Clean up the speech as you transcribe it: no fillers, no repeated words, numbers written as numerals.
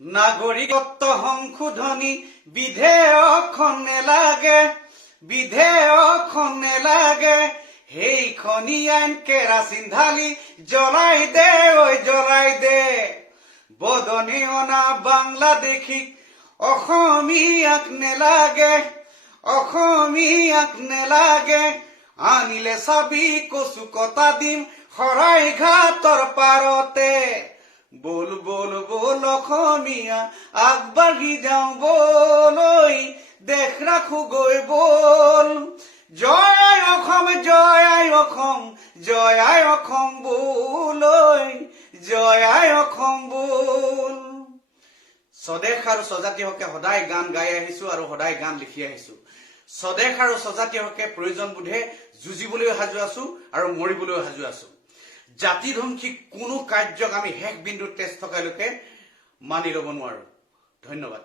নাগৰিকত্ব সংশোধনী বিধেয়কখন নেলাগে সেইখনি আইন কেৰাচিন ঢালি জ্বলাই দে বদনে অনা বাংলাদেশীক অসমীয়াক নেলাগে আনিলে চাবি কচু কটা দিম শৰাইঘাটৰ পাৰতে বল অসমীয়া আগবাঢ়ি যাওঁ বলৈ দেশ ৰাখো গৈ বল জয় আই অসম জয় আই অসম বোলৈ জয় আই অসম বোল স্বদেশ আৰু স্বজাতীয় হকে সদায় গান গাই আহিছো আৰু সদায় গান লিখি আহিছো স্বদেশ আৰু স্বজাতীয় হকে প্ৰয়োজন বোধে যুঁজিবলৈ সাজু আছো আৰু মৰিবলৈ সাজু আছো জাতিধ্বংসী কোনো কাৰ্যক আমি শেষ বিন্দুত তেজ থকালৈকে মানি ল'ব নোৱাৰো ধন্যবাদ